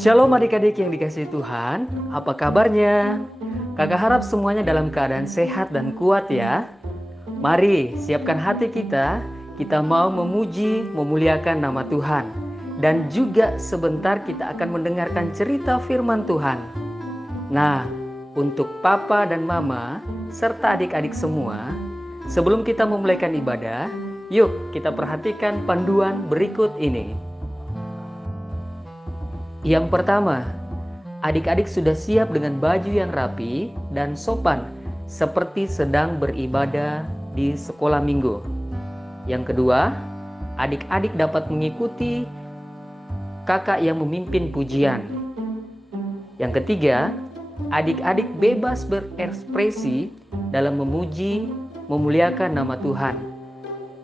Shalom adik-adik yang dikasihi Tuhan, apa kabarnya? Kakak harap semuanya dalam keadaan sehat dan kuat ya. Mari siapkan hati kita mau memuji, memuliakan nama Tuhan. Dan juga sebentar kita akan mendengarkan cerita firman Tuhan. Nah, untuk papa dan mama, serta adik-adik semua, sebelum kita memulaikan ibadah, yuk kita perhatikan panduan berikut ini. Yang pertama, adik-adik sudah siap dengan baju yang rapi dan sopan seperti sedang beribadah di sekolah minggu. Yang kedua, adik-adik dapat mengikuti kakak yang memimpin pujian. Yang ketiga, adik-adik bebas berekspresi dalam memuji, memuliakan nama Tuhan.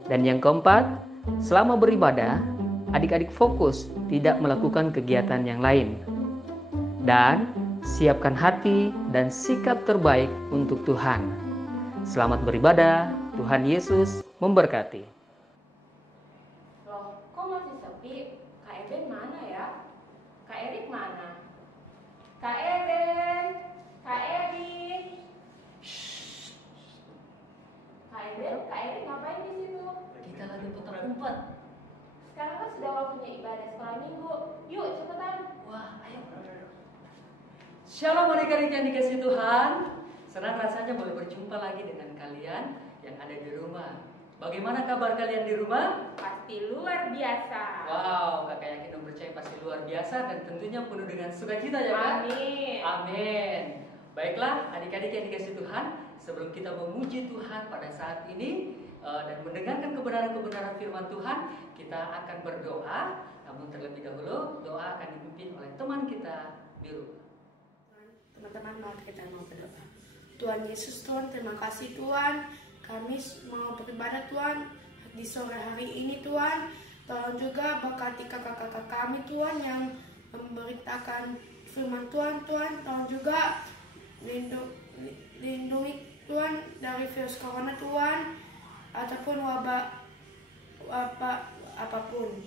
Dan yang keempat, selama beribadah, adik-adik fokus tidak melakukan kegiatan yang lain. Dan siapkan hati dan sikap terbaik untuk Tuhan. Selamat beribadah, Tuhan Yesus memberkati. Loh, kok masih sepi? Kak Eben mana ya? Kak Erik mana? Kak Eben? Kak Erik? Kak Eben, Kak Erik ngapain di situ? Kita lagi putar umpet. Sekarang kan sudah waktunya ibadah sekolah minggu. Yuk, cepetan. Wah, ayo. Shalom adik-adik yang dikasihi Tuhan. Senang rasanya boleh berjumpa lagi dengan kalian yang ada di rumah. Bagaimana kabar kalian di rumah? Pasti luar biasa. Wow, kakak yakin dan percaya pasti luar biasa dan tentunya penuh dengan sukacita ya kan? Amin. Amin. Baiklah adik-adik yang dikasihi Tuhan, sebelum kita memuji Tuhan pada saat ini dan mendengarkan kebenaran-kebenaran firman Tuhan, kita akan berdoa. Namun terlebih dahulu doa akan dipimpin oleh teman kita di rumah. Teman-teman, mari kita mau berdoa. Tuhan Yesus, Tuhan, terima kasih Tuhan. Kami mau beribadah Tuhan di sore hari ini Tuhan. Tolong juga berkati kakak-kakak kami Tuhan yang memberitakan firman Tuhan. Tuhan, tolong juga lindungi Tuhan dari virus corona Tuhan, ataupun wabah apapun.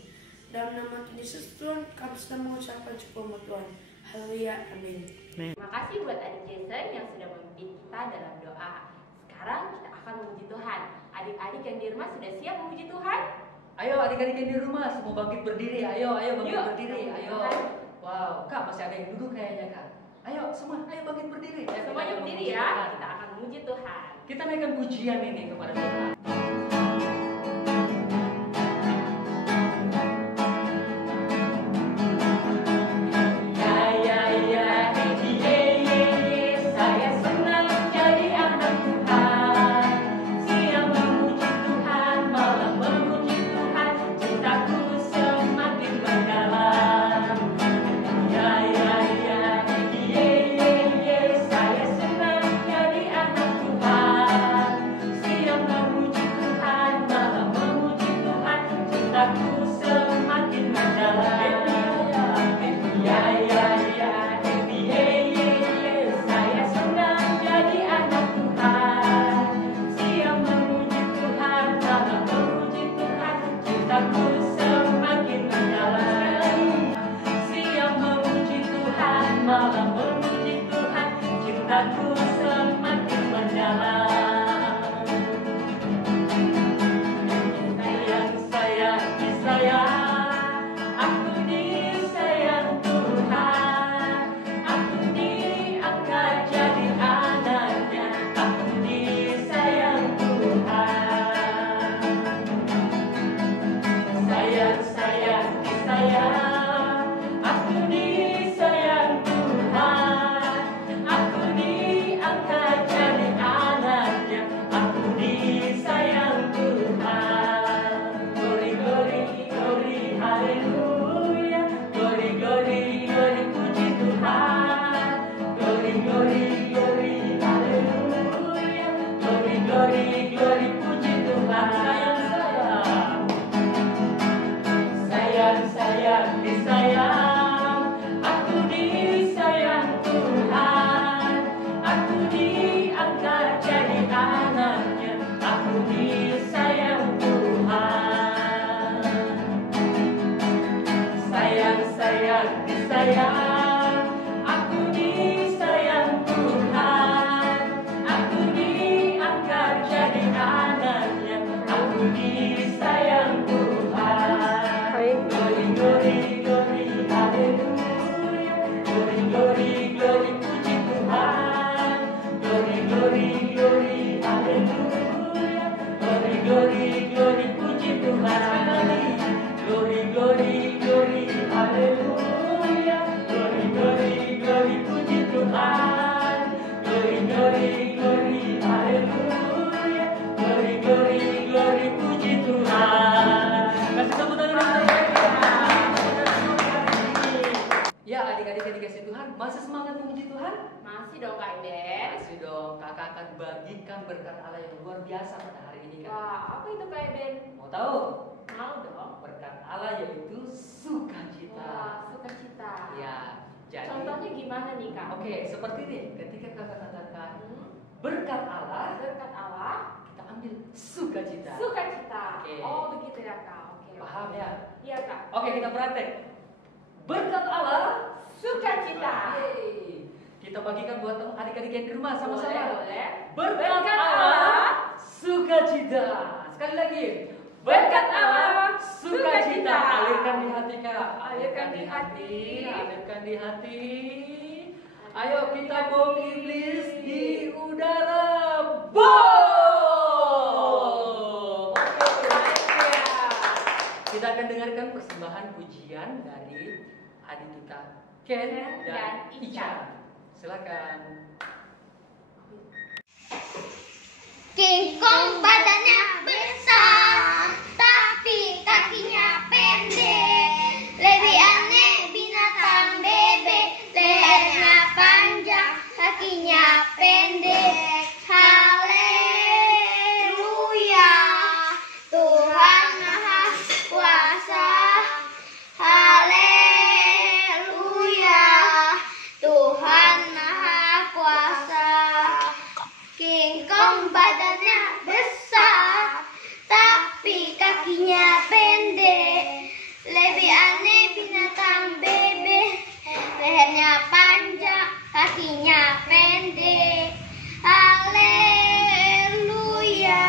Dalam nama Tuhan Yesus Tuhan, kami sudah mengucapkan syukur Tuhan. Haleluya, amin. Terima kasih buat adik Jason yang sudah memimpin kita dalam doa. Sekarang kita akan memuji Tuhan. Adik-adik yang di rumah sudah siap memuji Tuhan? Ayo adik-adik yang di rumah semua bangkit berdiri. Ayo bangkit Yuk, berdiri. Ayo. Wow, Kak masih ada yang duduk kayaknya Kak. Ayo semua, ayo bangkit berdiri. Ayo, Semuanya kita berdiri memuji ya. Tuhan. Kita akan memuji Tuhan. Kita naikkan pujian ini kepada Tuhan. Saya senang jadi anak Tuhan. Siang memuji Masih semangat memuji Tuhan? Masih dong Kak Eden. Masih dong. Kakak akan bagikan berkat Allah yang luar biasa pada hari ini kan. Wah, apa itu Kak Eden? Mau tahu? Mau dong. Berkat Allah yaitu sukacita. Wah, sukacita. Ya, jadi Contohnya gimana nih Kak? oke, seperti ini. Ketika kakak katakan Hmm, berkat Allah, berkat Allah, kita ambil sukacita. sukacita. Oke. Oh begitu ya Kak. Oke. Paham ya? Iya Kak. Oke, kita praktek. Berkat Allah, Sukacita. yeay. Kita bagikan buat adik-adik yang di rumah sama-sama. Boleh, boleh. Berkat Allah, sukacita. Sekali lagi. Berkat Allah, sukacita. sukacita. Alirkan di hati Kak. Alirkan di hati. Alirkan di hati. Ayo kita bom iblis di udara. Boom. Oke. Kita akan dengarkan persembahan pujian dari adik kita Ken dan Ica. Silakan. King Kong badannya besar, tapi kakinya pendek. Lebih aneh binatang bebek, lehernya panjang, kakinya pendek. Haleluya, Tuhan Maha Kuasa. Haleluya, Tuhan Maha Kuasa. King Kong badannya besar, tapi kakinya pendek. Lebih aneh binatang bebek, lehernya panjang, kakinya pendek. Haleluya,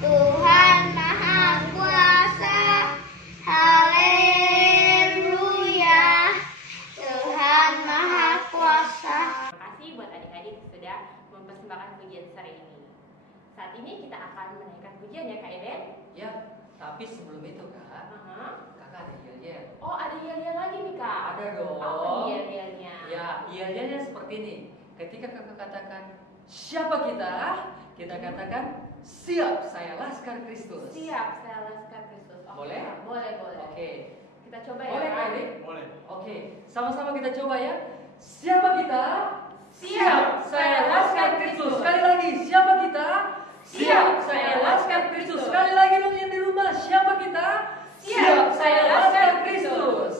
Tuhan Maha Kuasa. Haleluya, Tuhan Maha Kuasa. Terima kasih buat adik-adik yang sudah mempersembahkan pujian sore ini. Saat ini kita akan menaikkan pujian ya Kak Eden. Ya, tapi sebelum itu Kak, Aha. Kakak ada yel-yel. Oh ada yel-yel lagi nih Kak. Ada dong. Apa nih yel-yelnya? Ya, yel-yelnya seperti ini. Ketika Kakak katakan siapa kita? Kita katakan siap, saya Laskar Kristus. Siap, saya Laskar Kristus. Oke, Boleh? Kak. Boleh, boleh. Oke. Kita coba ya. Boleh Kak? Kak Edik? Boleh. Oke, sama-sama kita coba ya. Siapa kita? Siap, saya Laskar Kristus. Sekali lagi, siapa kita? Siap, saya Laskar Kristus. Sekali lagi dong yang di rumah, siapa kita? Siap, saya Laskar Kristus.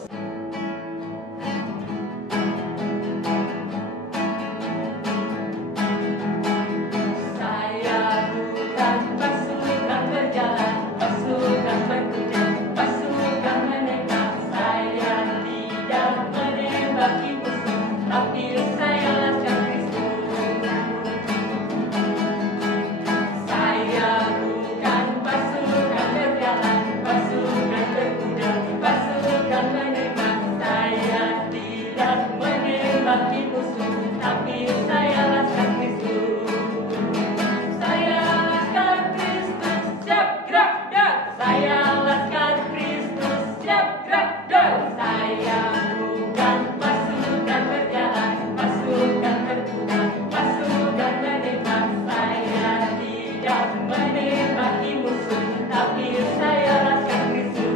Saya bukan pasukan berjalan, pasukan berkuda, pasukan menembak. Saya tidak menembaki musuh, tapi saya Laskar Kristus. Saya bukan pasukan berjalan, pasukan berkuda, pasukan menembak. Saya tidak menembaki musuh, tapi saya Laskar Kristus. Saya Laskar Kristus, siap gerak dah. Saya Laskar Kristus, siap gerak dah. Saya bukan pasukan berjalan, pasukan berkuda, pasukan menembak. Saya tidak menembaki musuh, tapi saya Laskar Kristus.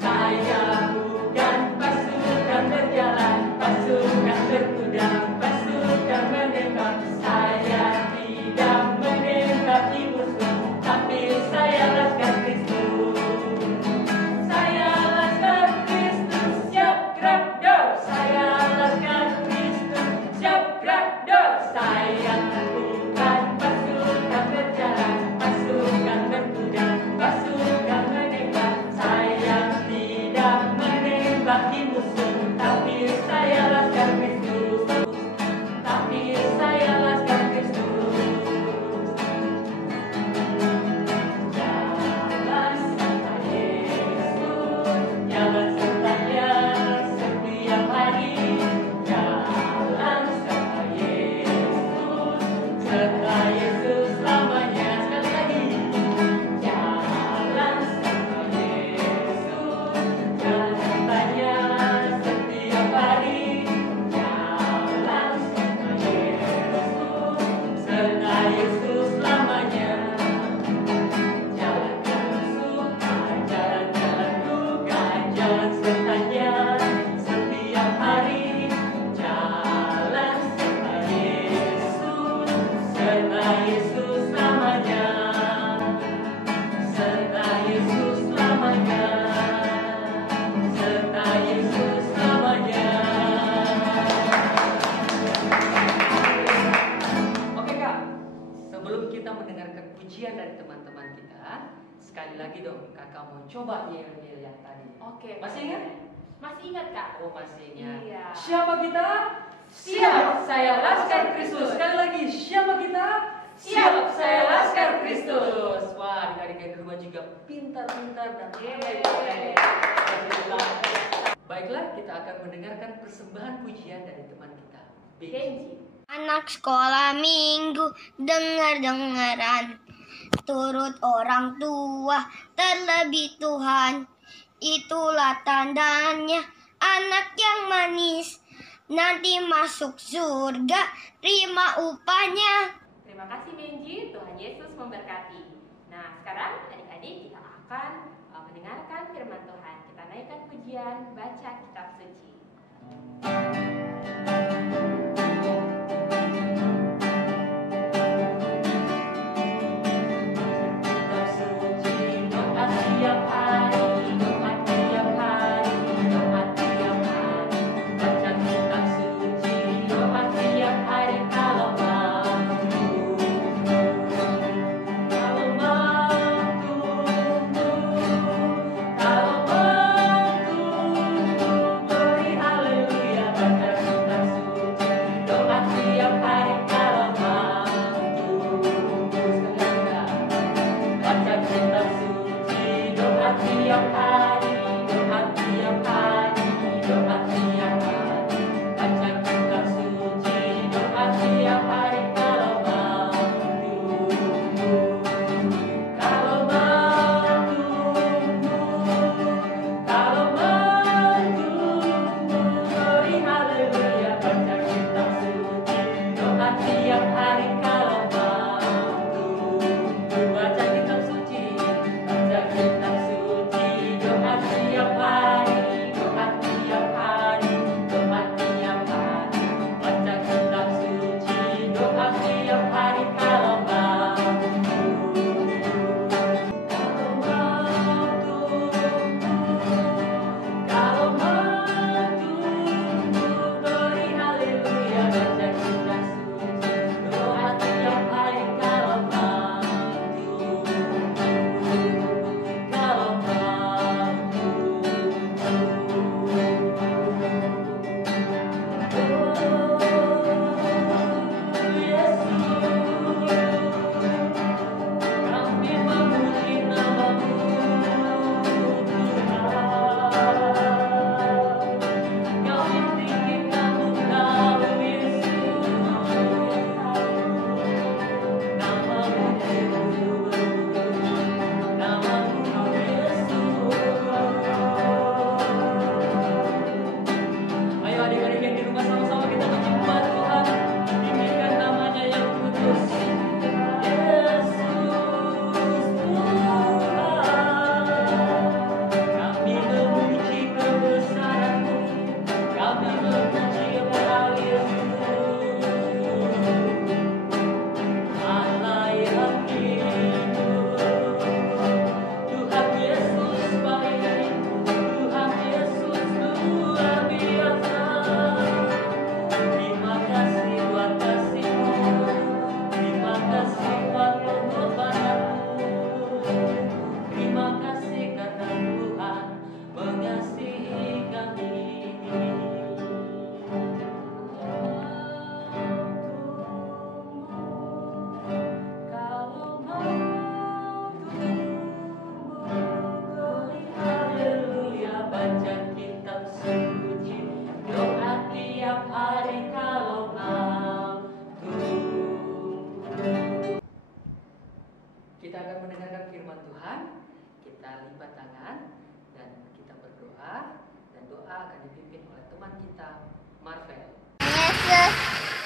Saya bukan pasukan berjalan, pasukan berkuda, pasukan menembak. Saya tidak menembaki musuh, tapi saya Laskar Kristus. Saya Laskar Kristus, siap gerak dah. Saya Laskar Kristus, siap gerak dah. Saya bukan pasukan berjalan, pasukan berkuda, pasukan menembak. Saya tidak menembaki musuh, tapi saya Laskar Kristus. Tapi saya Laskar Kristus. Jalan serta Yesus, jalan sertanya setiap hari. Jalan serta Yesus, serta Yesus selamanya. Sekali lagi. Jalan serta Yesus, jalan sertanya setiap hari. Jalan serta Yesus, serta Yesus selamanya. Jalan-jalan suka, jalan-jalan duka, Sekali lagi dong, kakak mau coba yel-yel yang tadi. Oke. Masih ingat? Masih ingat, Kak? Oh, masih ingat. Iya. Siapa kita? Siap, saya Laskar Kristus. Sekali lagi, siapa kita? Siap, saya Laskar Kristus. Wah, adik-adik yang di rumah juga pintar-pintar dan pandai-pandai. Baiklah, kita akan mendengarkan persembahan pujian dari teman kita, Benji. Anak sekolah minggu dengar-dengaran, turut orang tua terlebih Tuhan. Itulah tandanya anak yang manis, nanti masuk surga terima upahnya. Terima kasih Benji, Tuhan Yesus memberkati. Nah, sekarang adik-adik kita akan mendengarkan firman Tuhan. Kita naikkan pujian, baca kitab suci. Kitab suci, doa tiap hari, doa tiap hari, doa tiap hari. Baca kitab suci, doa tiap hari kalau mampu. Kalau mampu, kalau mampu, beri haleluya. Baca kitab suci, doa tiap hari kalau mampu. Sekali lagi. Baca kitab suci, doa tiap hari, doa tiap hari, doa tiap hari. Baca kitab suci, doa tiap hari kalau mampu. Kalau mampu, kalau mampu, beri haleluya. Baca kitab suci, doa tiap hari kalau mampu. Baca kitab suci, baca kitab suci, doa tiap hari, doa tiap hari, doa tiap hari. Baca kitab suci, doa tiap hari kalau mampu. Kalau mampu, beri haleluya. Baca kitab suci, doa tiap hari kalau mampu. Kalau mampu. Oh, Yesus, kami memuji nama-Mu, Tuhan. Kami tinggikan Engkau, Yesus. Nama-Mu, nama-Mu, Yesus. Ayo adik-adik yang di rumah sama-sama kita menyembah Tuhan, tinggikan namanya yang kudus. Yesus Tuhan, kami memuji kebesaran-Mu, kami memuji Engkau Yesus, Allah yang hidup. Tuhan Yesus baik, Tuhan Yesus luar biasa. Terima kasih buat kasih-Mu, terima kasih buat pengorbanan-Mu. Terima kasih karena Tuhan mengasihi kami. Kalau mampu, beri haleluya. Baca kitab suci, doa tiap hari kalau mampu. Kita akan mendengarkan firman Tuhan. Kita lipat tangan dan kita berdoa, dan doa akan dipimpin oleh teman kita, Marvel. Yesus,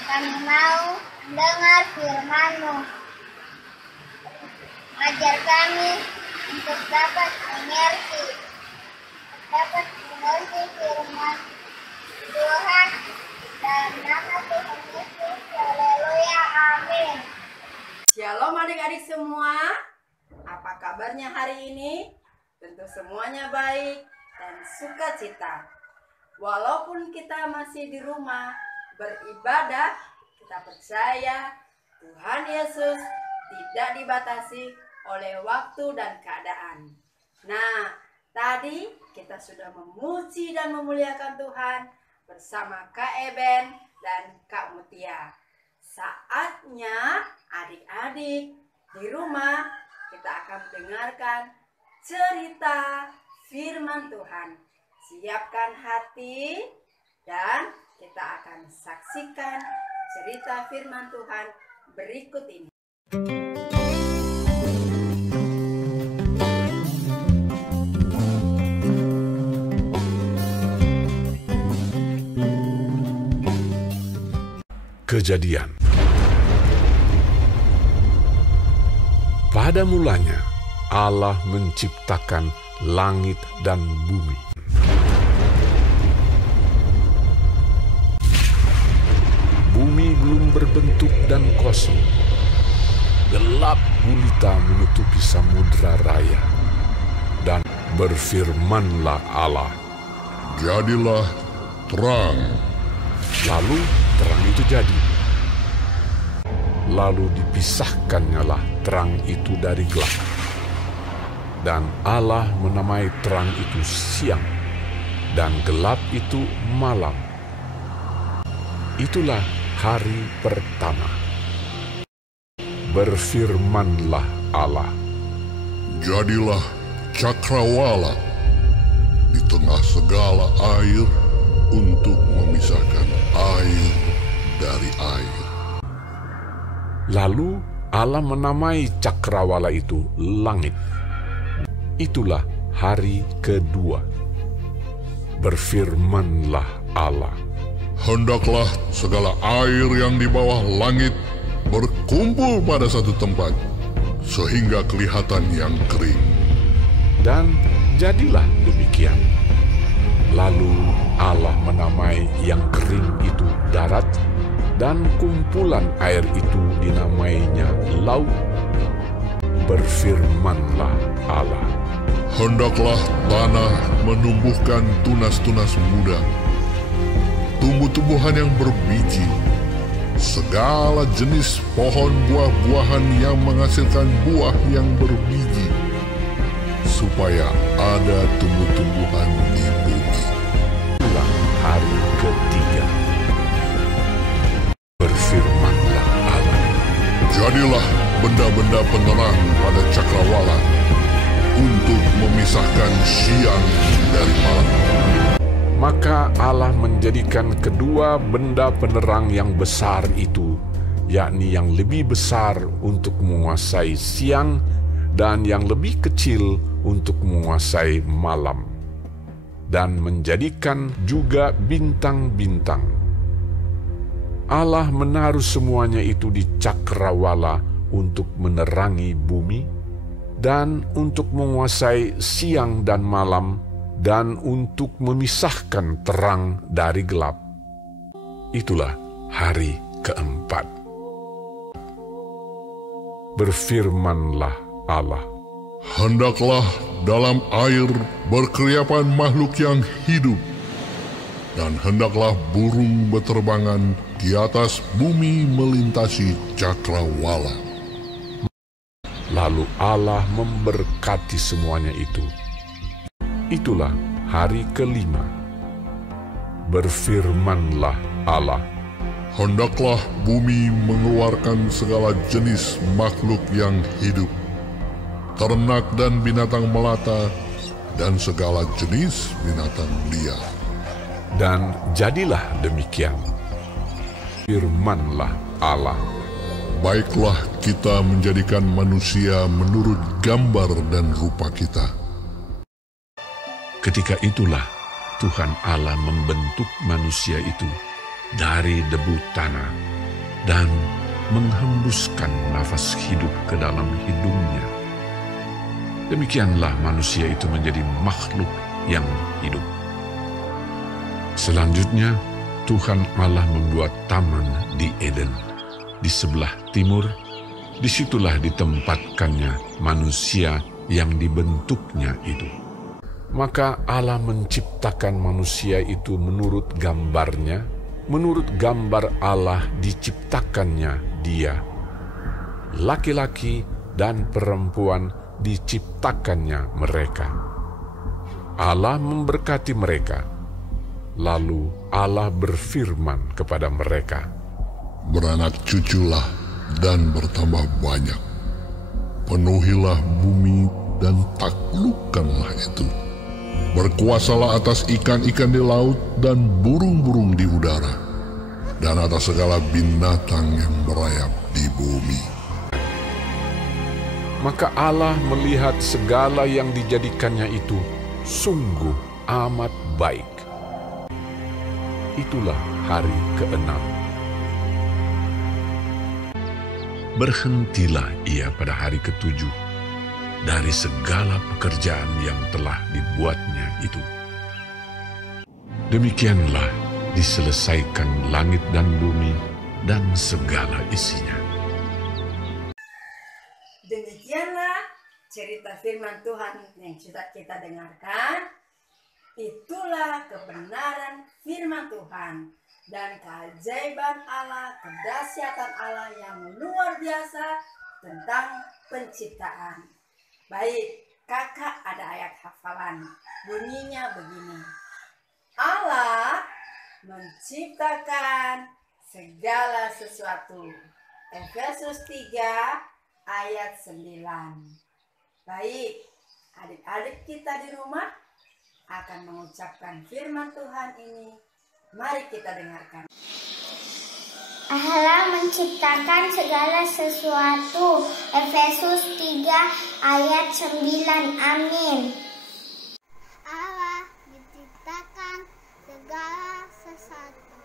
kami mau dengar firman-Mu. Ajar kami untuk dapat mengerti firman Tuhan. Dalam nama Tuhan Yesus, haleluya, amin. Shalom adik-adik semua. Apa kabarnya hari ini? Tentu semuanya baik dan sukacita. Walaupun kita masih di rumah beribadah, kita percaya Tuhan Yesus tidak dibatasi oleh waktu dan keadaan. Nah, tadi kita sudah memuji dan memuliakan Tuhan bersama Kak Eben dan Kak Mutia. Saatnya adik-adik di rumah kita akan mendengarkan cerita firman Tuhan. Siapkan hati dan kita akan saksikan cerita firman Tuhan berikut ini. Kejadian. Pada mulanya Allah menciptakan langit dan bumi. Bumi belum berbentuk dan kosong. Gelap gulita menutupi samudra raya. Dan berfirmanlah Allah, "Jadilah terang." Lalu terang itu jadi. Lalu dipisahkannyalah terang itu dari gelap. Dan Allah menamai terang itu siang, dan gelap itu malam. Itulah hari pertama. Berfirmanlah Allah, "Jadilah cakrawala di tengah segala air untuk memisahkan air dari air." Lalu Allah menamai cakrawala itu langit. Itulah hari kedua. Berfirmanlah Allah, "Hendaklah segala air yang di bawah langit berkumpul pada satu tempat, sehingga kelihatan yang kering." Dan jadilah demikian. Lalu Allah menamai yang kering itu darat, dan kumpulan air itu dinamainya laut. Berfirmanlah Allah, "Hendaklah tanah menumbuhkan tunas-tunas muda, tumbuh-tumbuhan yang berbiji, segala jenis pohon buah-buahan yang menghasilkan buah yang berbiji, supaya ada tumbuh-tumbuhan di bumi." Itulah hari ketiga. Berfirmanlah Allah, "Jadilah benda-benda penerang pada cakrawala untuk memisahkan siang dari malam." Maka Allah menjadikan kedua benda penerang yang besar itu, yakni yang lebih besar untuk menguasai siang dan yang lebih kecil untuk menguasai malam, dan menjadikan juga bintang-bintang. Allah menaruh semuanya itu di cakrawala untuk menerangi bumi, dan untuk menguasai siang dan malam, dan untuk memisahkan terang dari gelap. Itulah hari keempat. Berfirmanlah Allah, "Hendaklah dalam air berkeriapan makhluk yang hidup, dan hendaklah burung berterbangan di atas bumi melintasi cakrawala." Lalu Allah memberkati semuanya itu. Itulah hari kelima. Berfirmanlah Allah, "Hendaklah bumi mengeluarkan segala jenis makhluk yang hidup, ternak dan binatang melata, dan segala jenis binatang liar." Dan jadilah demikian. Firmanlah Allah, "Baiklah kita menjadikan manusia menurut gambar dan rupa kita." Ketika itulah Tuhan Allah membentuk manusia itu dari debu tanah dan menghembuskan nafas hidup ke dalam hidungnya. Demikianlah manusia itu menjadi makhluk yang hidup. Selanjutnya, Tuhan Allah membuat taman di Eden. Di sebelah timur, disitulah ditempatkannya manusia yang dibentuknya itu. Maka Allah menciptakan manusia itu menurut gambarnya, menurut gambar Allah diciptakannya dia. Laki-laki dan perempuan diciptakannya mereka. Allah memberkati mereka. Lalu Allah berfirman kepada mereka, Beranak cuculah dan bertambah banyak. Penuhilah bumi dan taklukkanlah itu. Berkuasalah atas ikan-ikan di laut dan burung-burung di udara, dan atas segala binatang yang merayap di bumi. Maka Allah melihat segala yang dijadikannya itu sungguh amat baik. Itulah hari ke-6. Berhentilah ia pada hari ke-7 dari segala pekerjaan yang telah dibuatnya itu. Demikianlah diselesaikan langit dan bumi dan segala isinya. Demikianlah cerita firman Tuhan yang kita dengarkan. Itulah kebenaran firman Tuhan dan keajaiban Allah, kedahsyatan Allah yang luar biasa tentang penciptaan. Baik, kakak ada ayat hafalan. Bunyinya begini. Allah menciptakan segala sesuatu. Efesus 3 ayat 9. Baik, adik-adik kita di rumah akan mengucapkan firman Tuhan ini. Mari kita dengarkan. Allah menciptakan segala sesuatu. Efesus 3 ayat 9. Amin. Allah menciptakan segala sesuatu.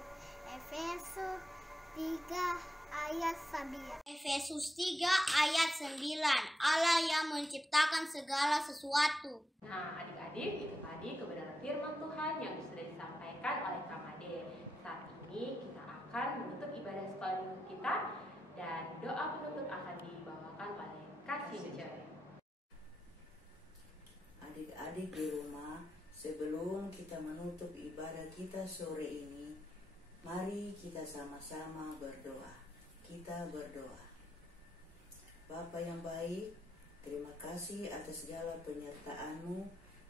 Efesus 3 ayat 9. Efesus 3 ayat 9. Allah yang menciptakan segala sesuatu. Nah, adik-adik, itu tadi kebenaran firman Tuhan yang sudah disampaikan oleh Kak Made. Saat ini kita akan menutup ibadah sekolah minggu kita dan doa penutup akan dibawakan oleh Kak Sinja. Adik-adik di rumah, sebelum kita menutup ibadah kita sore ini, mari kita sama-sama berdoa. Kita berdoa. Bapa yang baik, terima kasih atas segala penyertaan-Mu.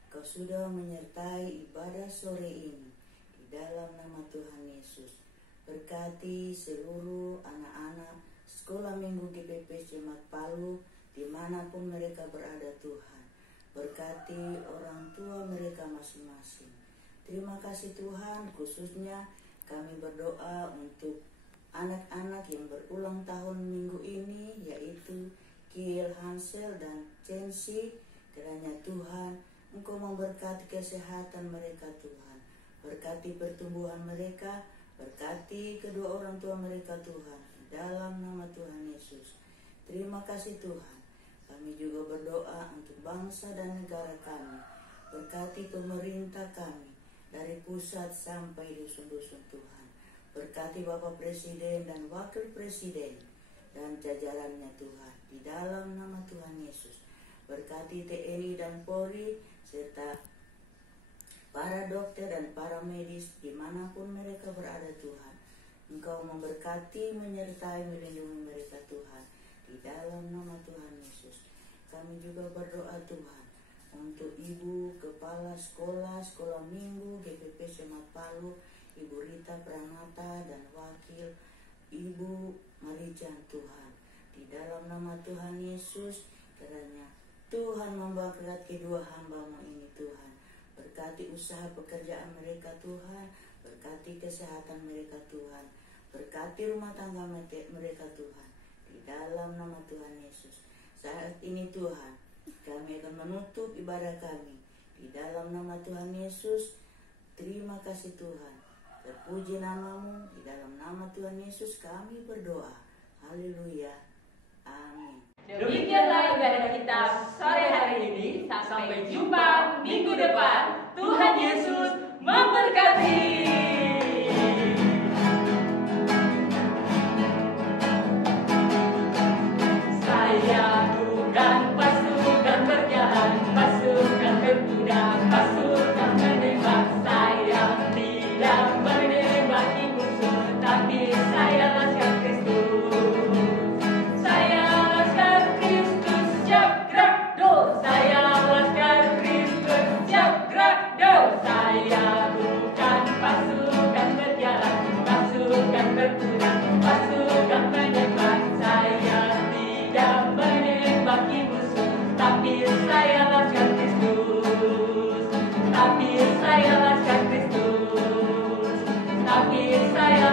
Kau sudah menyertai ibadah sore ini. Di dalam nama Tuhan Yesus, berkati seluruh anak-anak sekolah minggu GPP Cemat Palu dimanapun mereka berada Tuhan. Berkati orang tua mereka masing-masing. Terima kasih Tuhan, khususnya kami berdoa untuk anak-anak yang berulang tahun minggu ini, yaitu Kiel, Hansel, dan Censi. Kiranya Tuhan, Engkau memberkati kesehatan mereka Tuhan. Berkati pertumbuhan mereka, berkati kedua orang tua mereka Tuhan. Dalam nama Tuhan Yesus. Terima kasih Tuhan. Kami juga berdoa untuk bangsa dan negara kami. Berkati pemerintah kami, dari pusat sampai dusun-dusun Tuhan. Berkati Bapak Presiden dan Wakil Presiden dan jajarannya Tuhan. Di dalam nama Tuhan Yesus. Berkati TNI dan Polri serta para dokter dan para medis dimanapun mereka berada Tuhan. Engkau memberkati, menyertai, melindungi mereka Tuhan. Di dalam nama Tuhan Yesus. Kami juga berdoa Tuhan untuk Ibu Kepala Sekolah Minggu GPP Cemat Palu, Ibu Rita Pranata, dan Wakil Ibu Marijan Tuhan. Di dalam nama Tuhan Yesus, kiranya Tuhan memberkati kedua hamba-Mu ini Tuhan. Berkati usaha pekerjaan mereka Tuhan. Berkati kesehatan mereka Tuhan. Berkati rumah tangga mereka Tuhan. Di dalam nama Tuhan Yesus. Saat ini Tuhan, kami akan menutup ibadah kami. Di dalam nama Tuhan Yesus, terima kasih Tuhan. Terpuji nama-Mu. Di dalam nama Tuhan Yesus kami berdoa. Haleluya. Amin. Demikianlah ibadah kita sore hari ini. Sampai jumpa minggu depan. Tuhan Yesus memberkati. Saya bukan pasukan berjalan, pasukan berkuda, pasukan menembak. Saya tidak menembaki musuh, tapi saya laskar Kristus. Saya laskar Kristus. tapi saya laskan Kristus, tapi saya